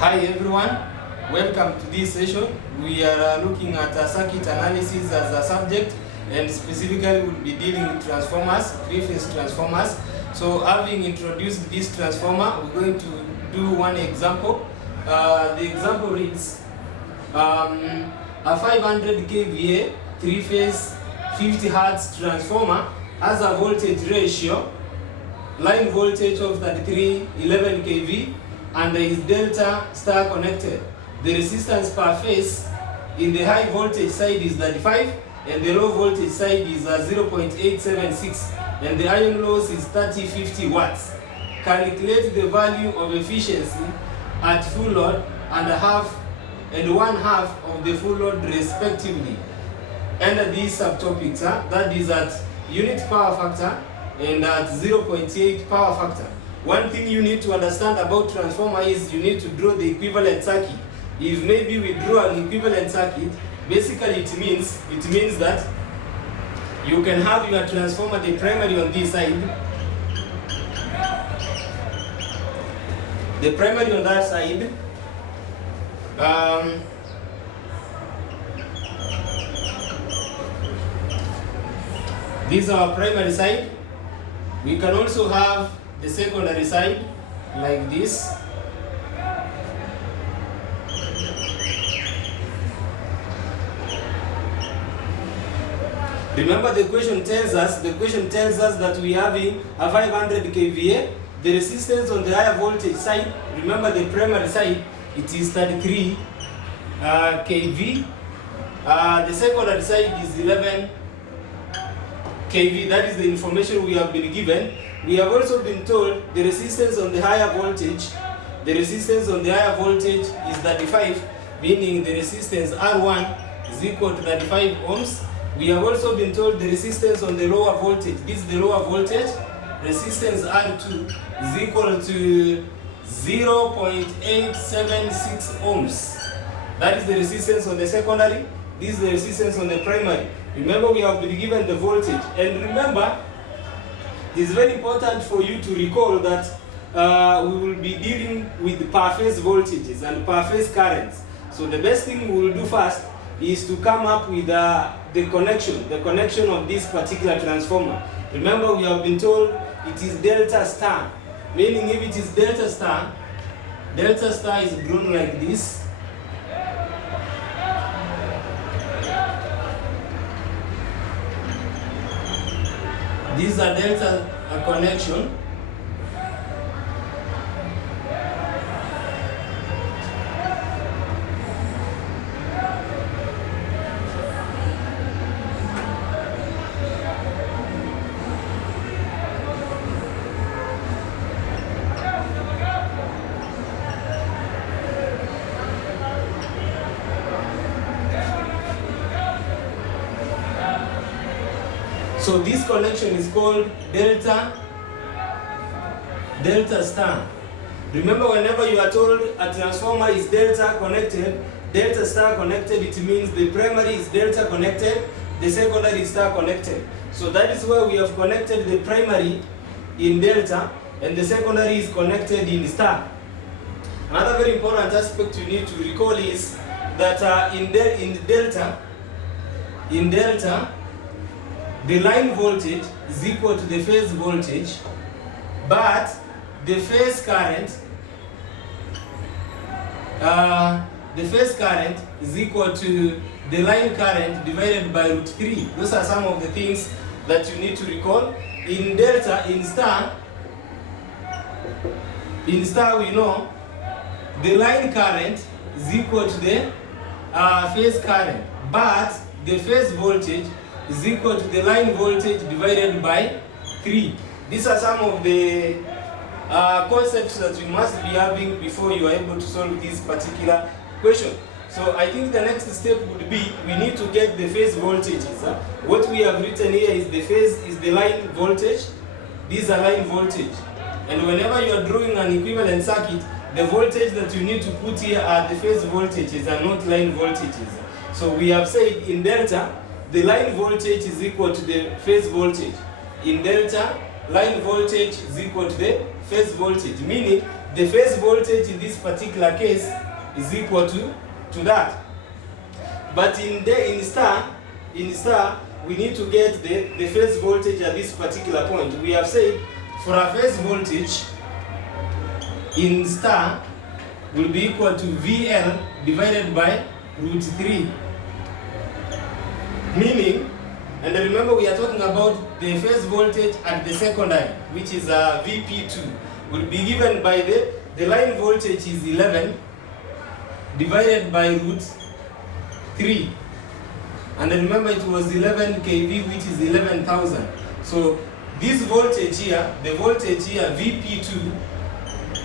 Hi everyone, welcome to this session. We are looking at circuit analysis as a subject, and specifically we'll be dealing with transformers, three-phase transformers. So having introduced this transformer, we're going to do one example. The example reads, a 500 kVA three-phase 50 Hz transformer has a voltage ratio, line voltage of 3311 kV, and is delta star connected. The resistance per phase in the high voltage side is 35 and the low voltage side is 0.876, and the iron loss is 3050 watts. Calculate the value of efficiency at full load and one half of the full load respectively. Under these subtopics, that is at unit power factor and at 0.8 power factor. One thing you need to understand about transformer is you need to draw the equivalent circuit. If maybe we draw an equivalent circuit, basically it means that you can have your transformer, the primary on this side, the primary on that side, this is our primary side. We can also have the secondary side like this. Remember, the question tells us that we are having a 500 kVA. The resistance on the higher voltage side, remember the primary side, it is 33 kV. The secondary side is 11 kV. That is the information we have been given. We have also been told the resistance on the higher voltage, is 35, meaning the resistance R1 is equal to 35 ohms. We have also been told the resistance on the lower voltage, this is the lower voltage, resistance R2 is equal to 0.876 ohms. That is the resistance on the secondary, this is the resistance on the primary. Remember, we have been given the voltage, and remember, it is very important for you to recall that we will be dealing with per phase voltages and per phase currents. So the best thing we will do first is to come up with the connection of this particular transformer. Remember, we have been told it is delta star, meaning if it is delta star is drawn like this. This is a delta connection. So this connection is called delta star. Remember, whenever you are told a transformer is delta star connected, it means the primary is delta connected, the secondary is star connected. So that is why we have connected the primary in delta and the secondary is connected in star. Another very important aspect you need to recall is that in delta, the line voltage is equal to the phase voltage, but the phase current is equal to the line current divided by √3. Those are some of the things that you need to recall. In star we know the line current is equal to the phase current, but the phase voltage is equal to the line voltage divided by 3. These are some of the concepts that you must be having before you are able to solve this particular question. So I think the next step would be we need to get the phase voltages. What we have written here is the line voltage. These are line voltage. And whenever you are drawing an equivalent circuit, the voltage that you need to put here are the phase voltages and not line voltages. So we have said in delta, the line voltage is equal to the phase voltage. In delta, line voltage is equal to the phase voltage, meaning the phase voltage in this particular case is equal to that. But in star, we need to get the phase voltage at this particular point. We have said for a phase voltage in star will be equal to VL divided by root 3. Meaning, and remember we are talking about the phase voltage at the secondary, which is VP2, will be given by the line voltage is 11 divided by root 3. And remember it was 11 kV, which is 11,000. So this voltage here, the voltage here, VP2,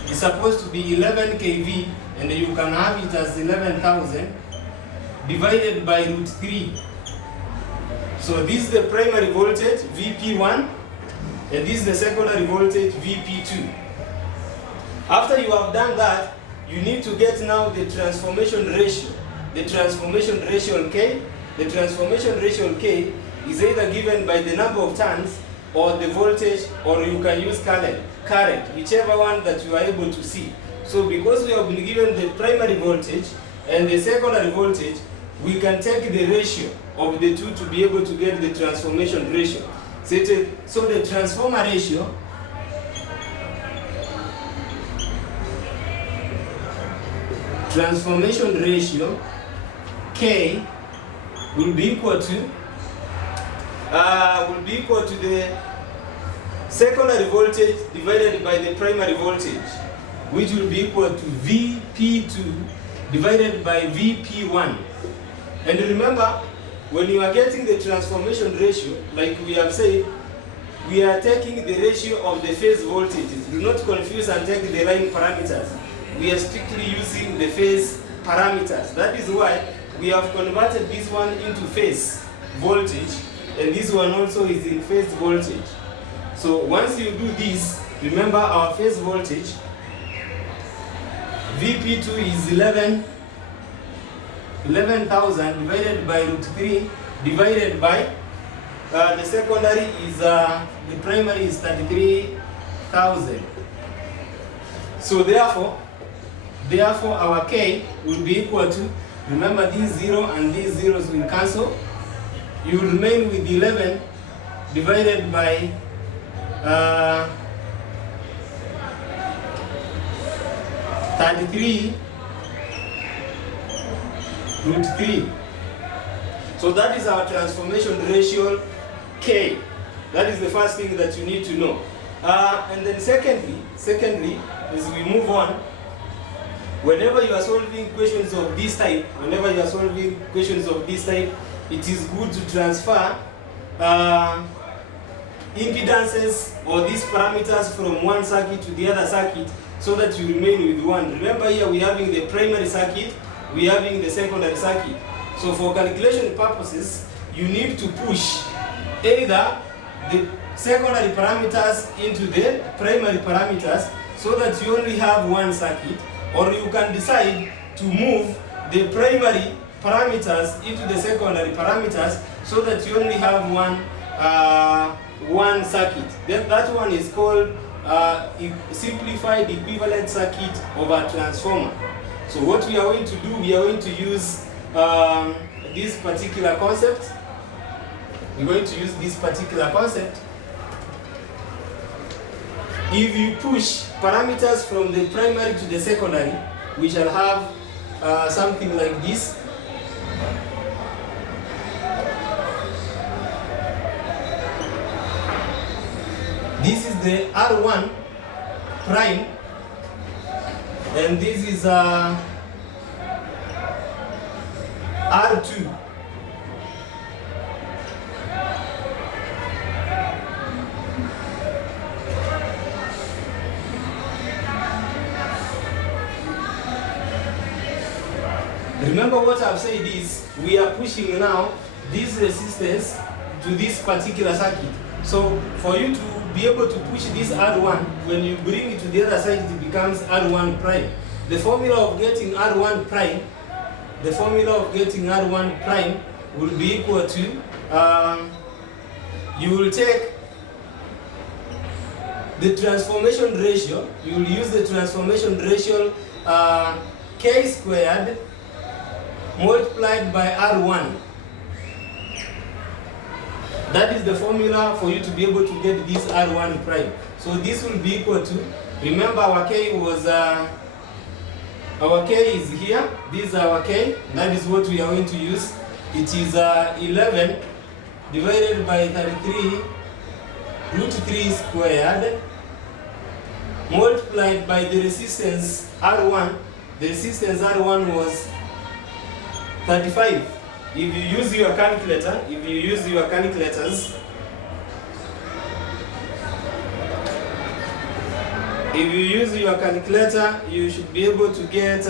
is supposed to be 11 kV, and you can have it as 11,000 divided by root 3. So this is the primary voltage, VP1, and this is the secondary voltage, VP2. After you have done that, you need to get now the transformation ratio. The transformation ratio K. The transformation ratio K is either given by the number of turns or the voltage, or you can use current, whichever one that you are able to see. So because we have been given the primary voltage and the secondary voltage, we can take the ratio of the two to be able to get the transformation ratio. So the transformer ratio K will be equal to the secondary voltage divided by the primary voltage, which will be equal to VP2 divided by VP1. And remember, when you are getting the transformation ratio, like we have said, we are taking the ratio of the phase voltages. Do not confuse and take the line parameters. We are strictly using the phase parameters. That is why we have converted this one into phase voltage, and this one also is in phase voltage. So once you do this, remember our phase voltage, VP2 is 11,000 divided by root 3 divided by the secondary is the primary is 33,000. So therefore our K will be equal to, remember these 0 and these zeros will cancel. You will remain with 11 divided by 33 root 3. So that is our transformation ratio K. That is the first thing that you need to know. And then secondly, as we move on, whenever you are solving questions of this type, it is good to transfer impedances or these parameters from one circuit to the other circuit so that you remain with one. Remember here we are having the primary circuit, we are having the secondary circuit. So for calculation purposes, you need to push either the secondary parameters into the primary parameters so that you only have one circuit, or you can decide to move the primary parameters into the secondary parameters so that you only have one circuit. Then that one is called simplified equivalent circuit of a transformer. So what we are going to do, we are going to use this particular concept. We're going to use this particular concept. If you push parameters from the primary to the secondary, we shall have something like this. This is the R1 prime, and this is R2. Remember what I've said is we are pushing now this resistance to this particular circuit. So for you to be able to push this R1, when you bring it to the other side, it becomes R1 prime. The formula of getting R1 prime, will be equal to, you will take the transformation ratio, you will use the transformation ratio K squared multiplied by R1. That is the formula for you to be able to get this R1 prime. So this will be equal to, remember our K was, our K is here, this is our K, that is what we are going to use. It is 11 divided by 33 root 3 squared multiplied by the resistance R1. The resistance R1 was 35. If you use your calculator, if you use your calculators, if you use your calculator, you should be able to get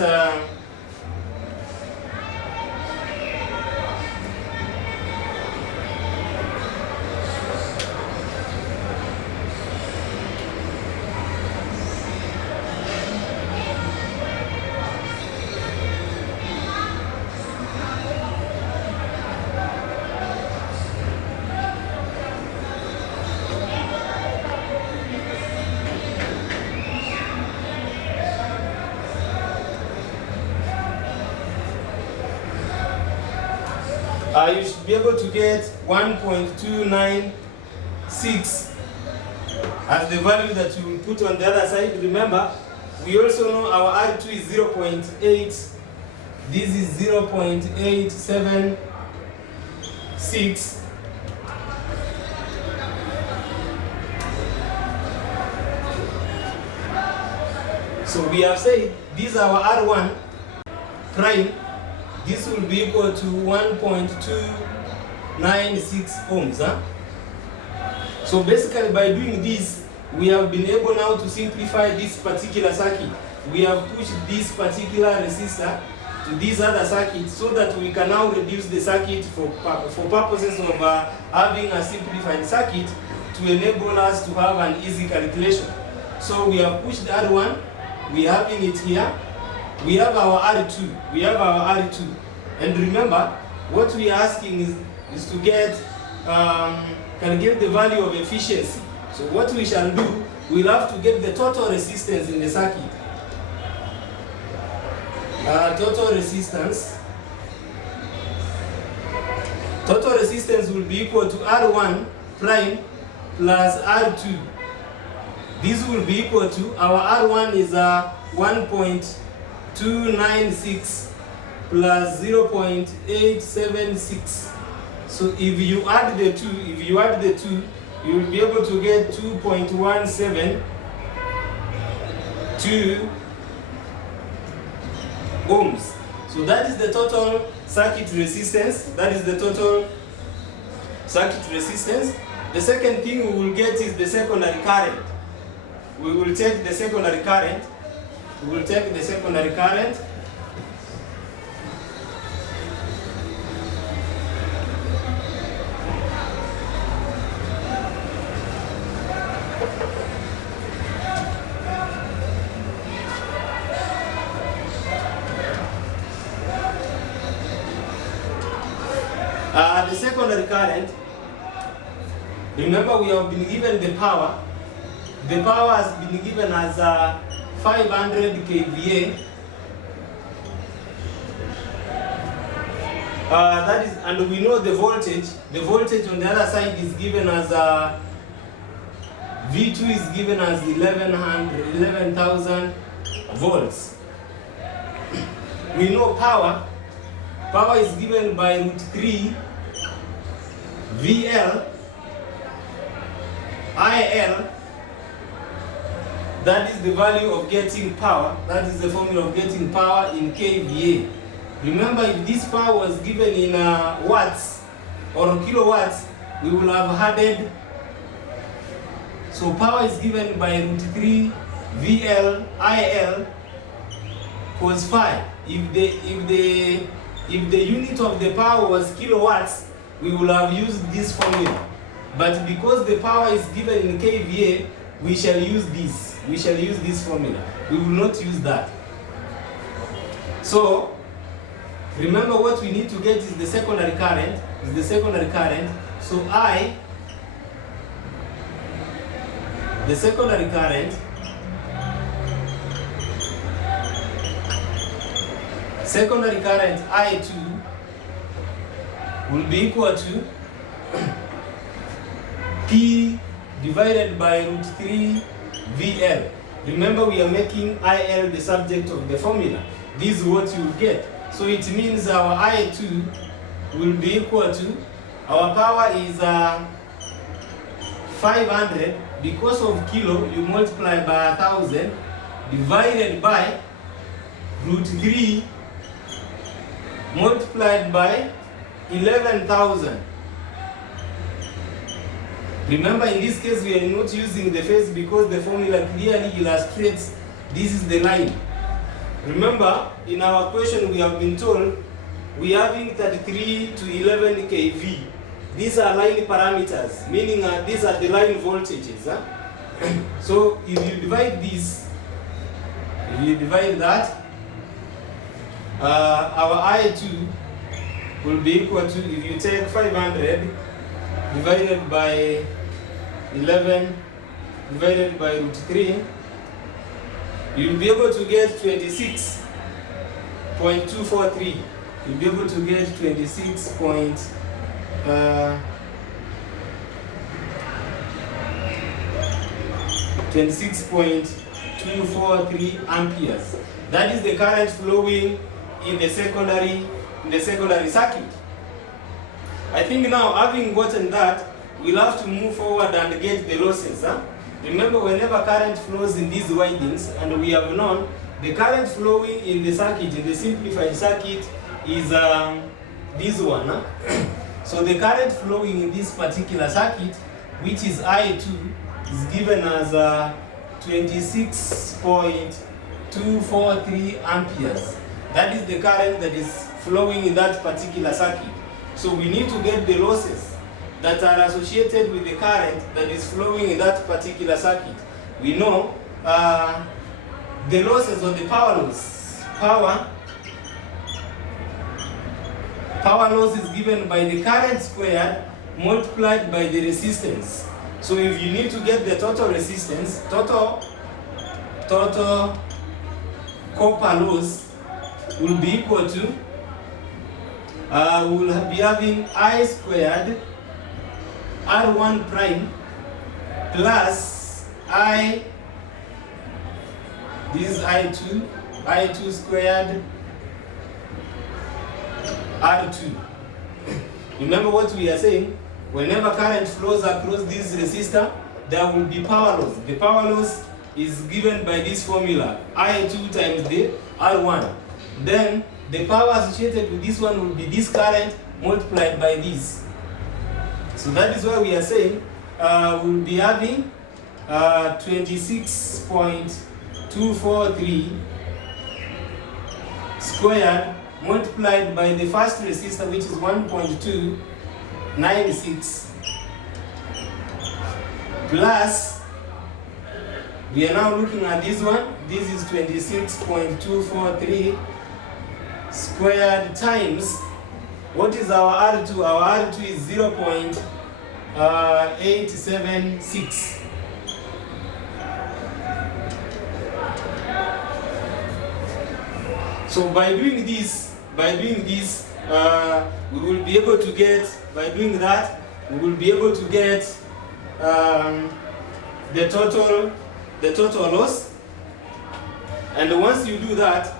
you should be able to get 1.296 as the value that you will put on the other side. Remember, we also know our R2 is 0.8. This is 0.876. So we have said this is our R1 prime. This will be equal to 1.296 ohms. So basically by doing this, we have been able now to simplify this particular circuit. We have pushed this particular resistor to this other circuit so that we can now reduce the circuit for purposes of having a simplified circuit to enable us to have an easy calculation. So we have pushed R1, we are having it here. We have our R2. We have our R2. And remember, what we are asking is to get, can get the value of efficiency. So what we shall do, we'll have to get the total resistance in the circuit. Total resistance will be equal to R1 prime plus R2. This will be equal to, our R1 is 1.296 plus 0.876. So if you add the two, you will be able to get 2.172 ohms. So that is the total circuit resistance. That is the total circuit resistance. The second thing we will get is the secondary current. We will take the secondary current. We will take the secondary current. The secondary current, remember we have been given the power. The power has been given as 500 kVA. That is, and we know the voltage. The voltage on the other side is given as V2 is given as 11,000 volts. We know power. Power is given by root 3 VL IL. That is the value of getting power. That is the formula of getting power in kVA. Remember, if this power was given in watts or kilowatts, we will have added. So power is given by root 3 VL IL cos phi. If the unit of the power was kilowatts, we will have used this formula. But because the power is given in kVA, we shall use this. We shall use this formula. We will not use that. So remember, what we need to get is the secondary current. So I the secondary current I2 will be equal to P divided by root 3 VL. Remember, we are making IL the subject of the formula. This is what you get. So it means our I2 will be equal to, our power is 500, because of kilo you multiply by 1000 divided by root 3 multiplied by 11,000. Remember, in this case we are not using the phase because the formula clearly illustrates this is the line. Remember, in our question we have been told we are having 33 to 11 kV. These are line parameters, meaning these are the line voltages. So if you divide this, that, our I2 will be equal to, if you take 500 divided by 11 divided by root 3, you'll be able to get 26.243. You'll be able to get 26.243 amperes. That is the current flowing in the secondary circuit. I think now, having gotten that, we'll have to move forward and get the losses. Remember, whenever current flows in these windings, and we have known the current flowing in the circuit, in the simplified circuit, is this one. So the current flowing in this particular circuit, which is I2, is given as 26.243 amperes. That is the current that is flowing in that particular circuit. So we need to get the losses that are associated with the current that is flowing in that particular circuit. We know the losses or the power loss. Power loss is given by the current squared multiplied by the resistance. So if you need to get the total resistance, total copper loss will be equal to, we will be having I squared R1 prime plus I, this is I2 squared R2. Remember what we are saying, whenever current flows across this resistor, there will be power loss. The power loss is given by this formula, I2 times the R1. Then the power associated with this one will be this current multiplied by this. So that is why we are saying we'll be having 26.243 squared multiplied by the first resistor, which is 1.296, plus, we are now looking at this one, this is 26.243 squared times, what is our R2? Our R2 is 0.876. So by doing this, we will be able to get, by doing that, we will be able to get the total loss. And once you do that,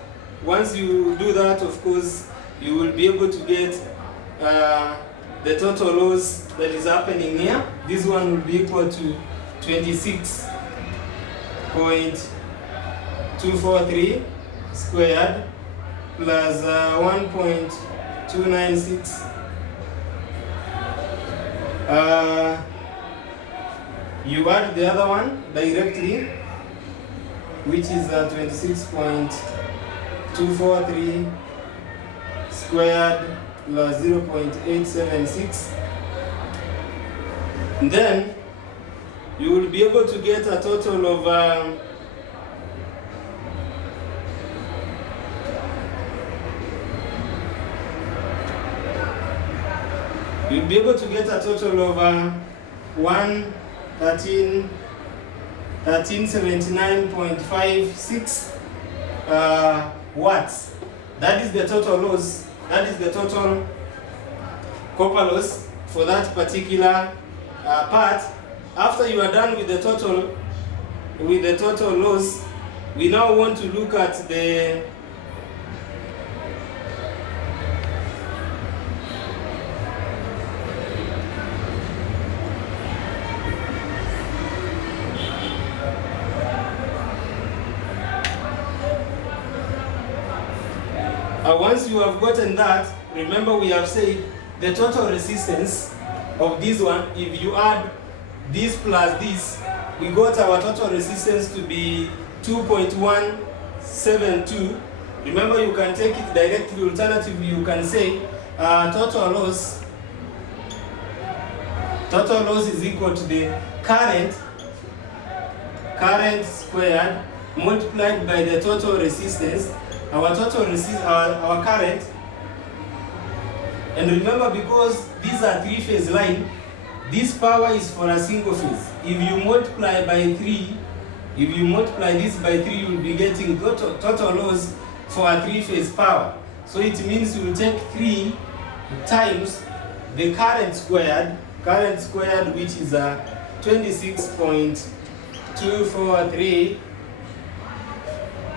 of course, you will be able to get the total loss that is happening here. This one will be equal to 26.243 squared plus 1.296. You add the other one directly, which is 26.243 squared plus 0.876. Then you will be able to get a total of you'll be able to get a total of 113 1379.56 watts. That is the total loss. That is the total copper loss for that particular part. After you are done with the total loss, we now want to look at the once you have gotten that, remember we have said the total resistance of this one, if you add this plus this, we got our total resistance to be 2.172. Remember, you can take it directly. Alternatively, you can say total loss is equal to the current squared multiplied by the total resistance. Our current, and remember, because these are three-phase line, this power is for a single phase. If you multiply this by 3, you will be getting total loss for a three-phase power. So it means you will take 3 times the current squared, which is 26.243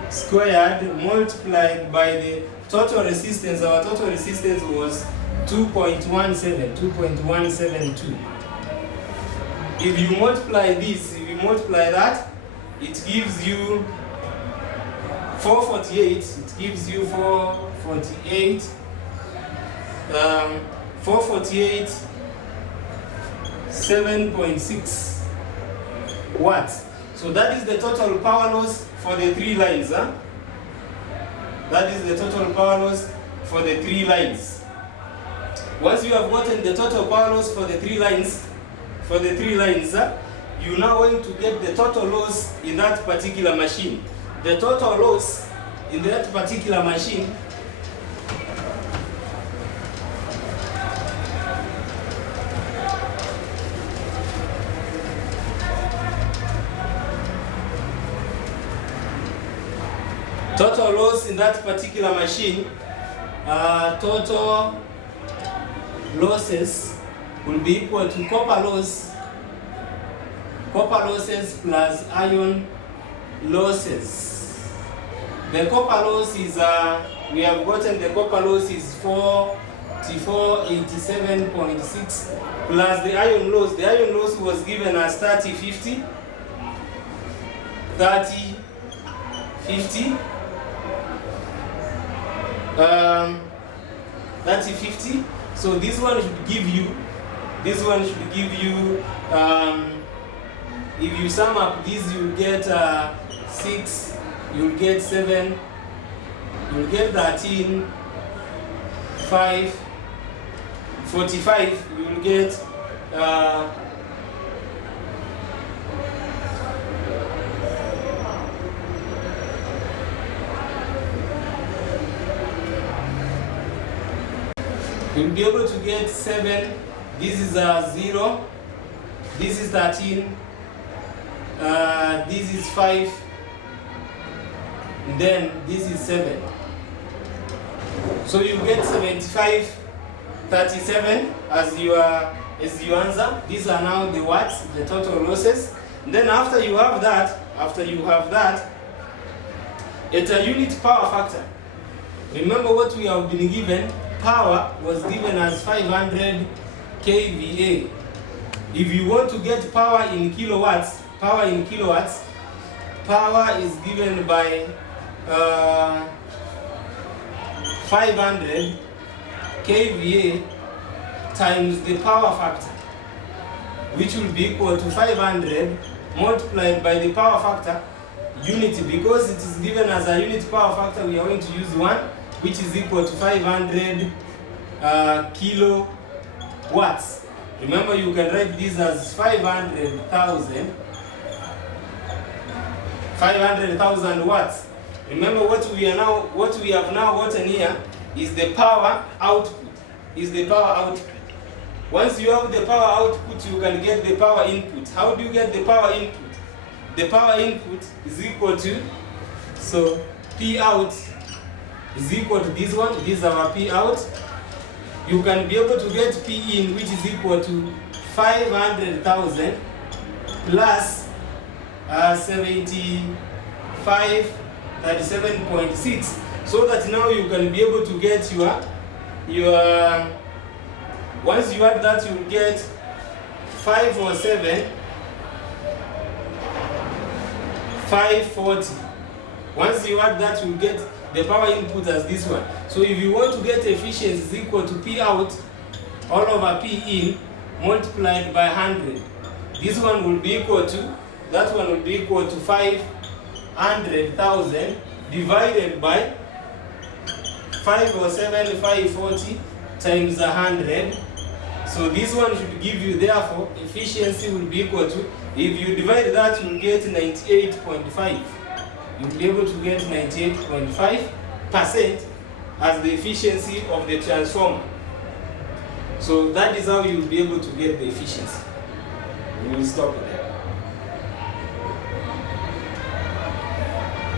squared multiplied by the total resistance. Our total resistance was 2.172. If you multiply this, that, it gives you 448. It gives you 448. 7.6 watts. So that is the total power loss for the 3 lines. That is the total power loss for the 3 lines. Once you have gotten the total power loss for the 3 lines, you now going to get the total loss in that particular machine. The total loss in that particular machine total losses will be equal to copper losses plus iron losses. The copper loss is we have gotten the copper loss is 4487.6 plus the iron loss. The iron loss was given as 3050. 3050. So this one should give you if you sum up these, you'll get 6, you'll get 7, you'll get 13, 5, 45, you'll get you'll be able to get 7. This is 0. This is 13. This is 5. And then this is 7. So you get 75, 37 as your answer. These are now the watts, the total losses. And then after you have that, at a unit power factor, remember what we have been given. Power was given as 500 kVA. If you want to get power in kilowatts, power is given by 500 kVA times the power factor, which will be equal to 500 multiplied by the power factor unity. Because it is given as a unit power factor, we are going to use 1, which is equal to 500 kilowatts. Remember, you can write this as 500,000 watts. Remember, what we have now gotten here is the power output. Once you have the power output, you can get the power input. How do you get the power input? the power input is equal to, so P out is equal to this one, this is our P out. You can be able to get P in, which is equal to 500,000 plus 7537.6, so that now you can be able to get your once you add that, you will get 507 540. Once you add that, you will get the power input as this one. So if you want to get efficiency is equal to P out all over P in multiplied by 100. This one will be equal to, that one will be equal to 500,000 divided by 507 540 times 100. So this one should give you, therefore efficiency will be equal to, if you divide that, you will get 98.5. You'll be able to get 98.5% as the efficiency of the transformer. So that is how you'll be able to get the efficiency. We will stop there.